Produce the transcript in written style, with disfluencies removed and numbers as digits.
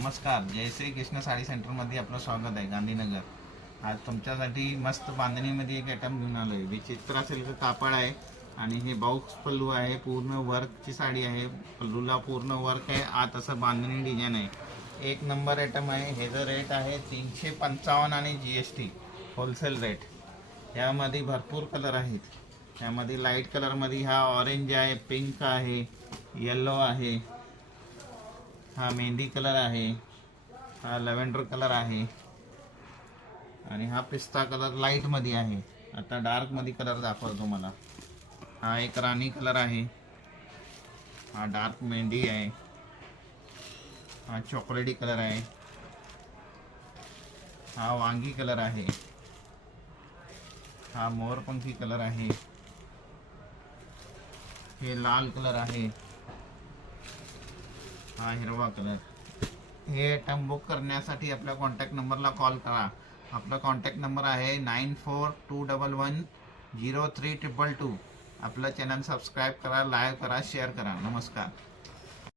नमस्कार, जय श्री कृष्ण साडी सेंटरमध्ये आपलं स्वागत आहे. गांधीनगर. आज तुमच्यासाठी मस्त बांधणीमध्ये एक आयटम घेऊन आलो आहे. विचित्र सिल्क कापड आहे आणि हे बॉक्स पल्लू आहे. पूर्ण वर्कची साडी आहे. पल्लूला पूर्ण वर्क आहे. आत असं बांधणी डिझाईन आहे. एक नंबर आयटम आहे. हे जर रेट आहे 355 आणि GST होलसेल रेट. यामध्ये भरपूर कलर आहेत. यामध्ये लाईट कलरमध्ये हा ऑरेंज आहे, पिंक आहे, येलो आहे, हा मेहंदी कलर आहे, हा लॅव्हेंडर कलर आहे आणि हा पिस्ता कलर लाईट मध्ये आहे. आता डार्क मध्ये कलर दाखवतो मला. हा एक राणी कलर आहे, हा डार्क मेहंदी आहे, हा चॉकलेटी कलर आहे, हा वांगी कलर आहे, हा मोरपंखी कलर आहे, हे लाल कलर आहे, हा हिरवा कलर. हे आयटम बुक करण्यासाठी आपल्या कॉन्टॅक्ट नंबरला कॉल करा. आपला कॉन्टॅक्ट नंबर आहे 9421103222. आपलं चॅनल सबस्क्राईब करा, लाईक करा, शेअर करा. नमस्कार.